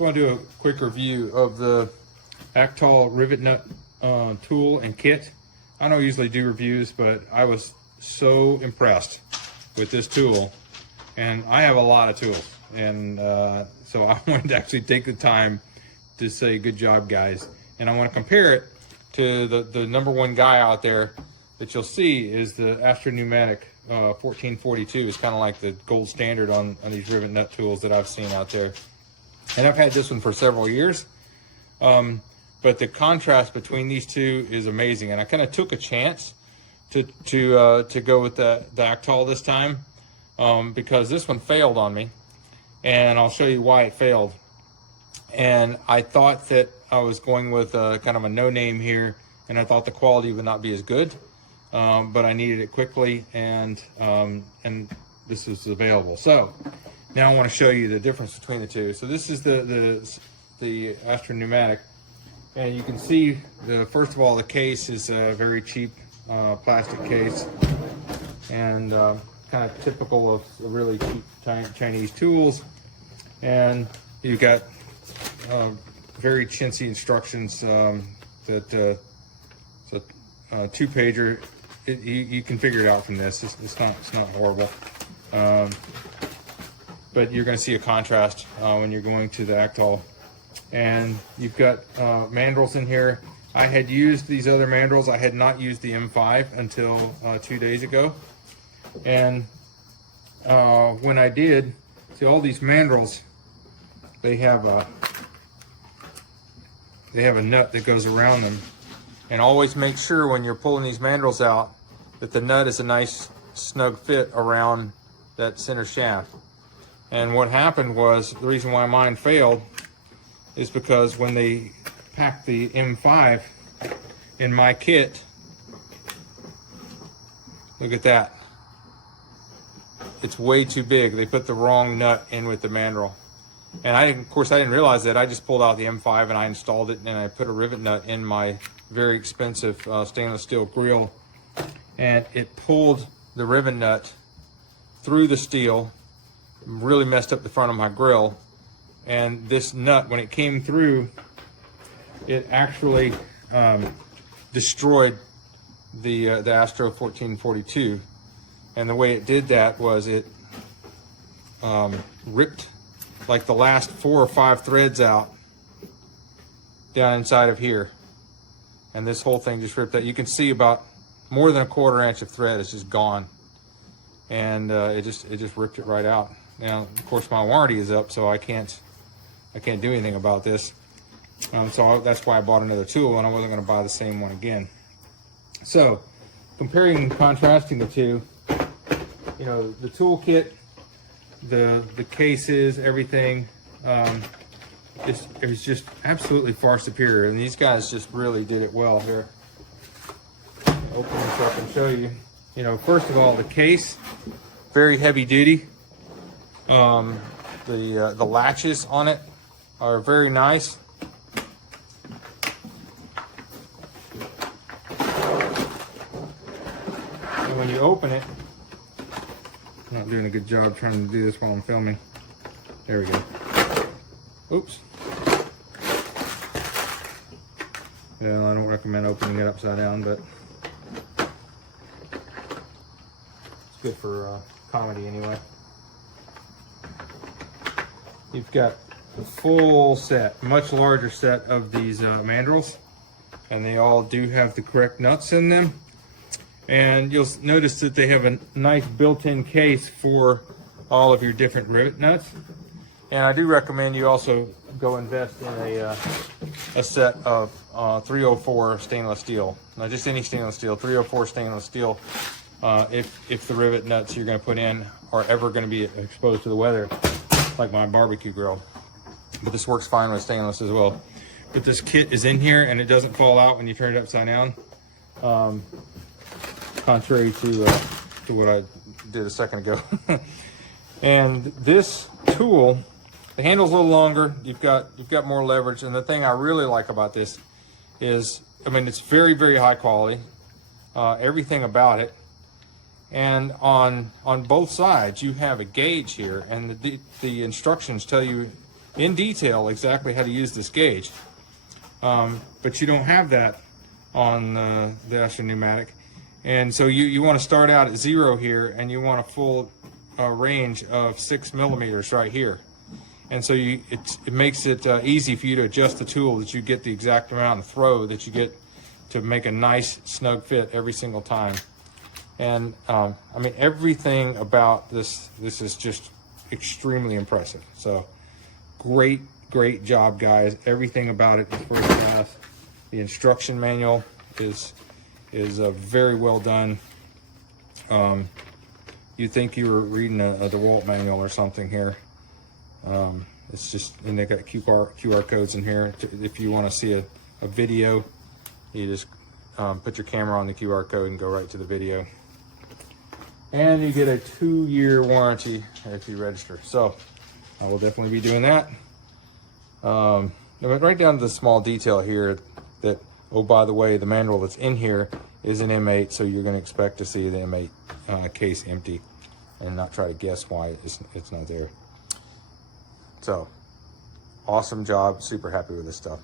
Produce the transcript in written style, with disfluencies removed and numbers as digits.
I want to do a quick review of the AKKTOL Rivet nut tool and kit. I don't usually do reviews, but I was so impressed with this tool, and I have a lot of tools, and so I wanted to actually take the time to say good job, guys. And I want to compare it to the number one guy out there that you'll see is the Astro Pneumatic 1442. Is kind of like the gold standard on these rivet nut tools that I've seen out there. And I've had this one for several years, but the contrast between these two is amazing. And I kind of took a chance to go with the AKKTOL this time because this one failed on me, and I'll show you why it failed. And I thought that I was going with kind of a no-name here, and I thought the quality would not be as good, but I needed it quickly, and this is available. So now I want to show you the difference between the two. So this is the Astro Pneumatic, and you can see first of all, the case is a very cheap plastic case, and kind of typical of really cheap Chinese tools. And you've got very chintzy instructions that it's a two-pager. You can figure it out from this. It's not horrible. But you're going to see a contrast when you're going to the AKKTOL. And you've got mandrels in here. I had used these other mandrels. I had not used the M5 until 2 days ago. And when I did, see all these mandrels, they have a nut that goes around them. And always make sure when you're pulling these mandrels out that the nut is a nice snug fit around that center shaft. And what happened was, the reason why mine failed is because when they packed the M5 in my kit, look at that. It's way too big. They put the wrong nut in with the mandrel. And of course I didn't realize that. I just pulled out the M5 and I installed it, and I put a rivet nut in my very expensive stainless steel grill, and it pulled the rivet nut through the steel, really messed up the front of my grill. And this nut, when it came through, it actually destroyed the Astro 1442. And the way it did that was it ripped like the last 4 or 5 threads out down inside of here, and this whole thing just ripped out. You can see about more than a 1/4 inch of thread is just gone, and it just ripped it right out. Now, of course, my warranty is up, so I can't do anything about this. So that's why I bought another tool, and I wasn't going to buy the same one again. So, comparing and contrasting the two, you know, the tool kit, the cases, everything, it was just absolutely far superior. And these guys just really did it well here. Open this up and show you. You know, first of all, the case, very heavy duty. The latches on it are very nice. And when you open it, I'm not doing a good job trying to do this while I'm filming. There we go. Oops. Well, I don't recommend opening it upside down, but it's good for comedy anyway. You've got the full set, much larger set of these mandrels, and they all do have the correct nuts in them. And you'll notice that they have a nice built-in case for all of your different rivet nuts. And I do recommend you also go invest in a set of 304 stainless steel. Not just any stainless steel, 304 stainless steel. If the rivet nuts you're going to put in are ever going to be exposed to the weather, like my barbecue grill. But this works fine with stainless as well. But this kit is in here, and it doesn't fall out when you turn it upside down. Contrary to what I did a second ago. And this tool, the handle's a little longer. You've got more leverage, and the thing I really like about this is, I mean, it's very, very high quality. Everything about it, and on both sides you have a gauge here, and the instructions tell you in detail exactly how to use this gauge. But you don't have that on the Ashley pneumatic. And so you want to start out at 0 here, and you want a full range of 6 millimeters right here. And so it makes it easy for you to adjust the tool, that you get the exact amount of throw that you get to make a nice snug fit every single time. And I mean, everything about this is just extremely impressive. So great job, guys. Everything about it is first class. The instruction manual is very well done. You'd think you were reading the DeWalt manual or something here. It's just, and they got QR codes in here. If you want to see a video, you just put your camera on the QR code and go right to the video. And you get a 2-year warranty if you register. So I will definitely be doing that. Right down to the small detail here that, oh, by the way, the mandrel that's in here is an M8, so you're going to expect to see the M8 case empty and not try to guess why it's not there. So awesome job, super happy with this stuff.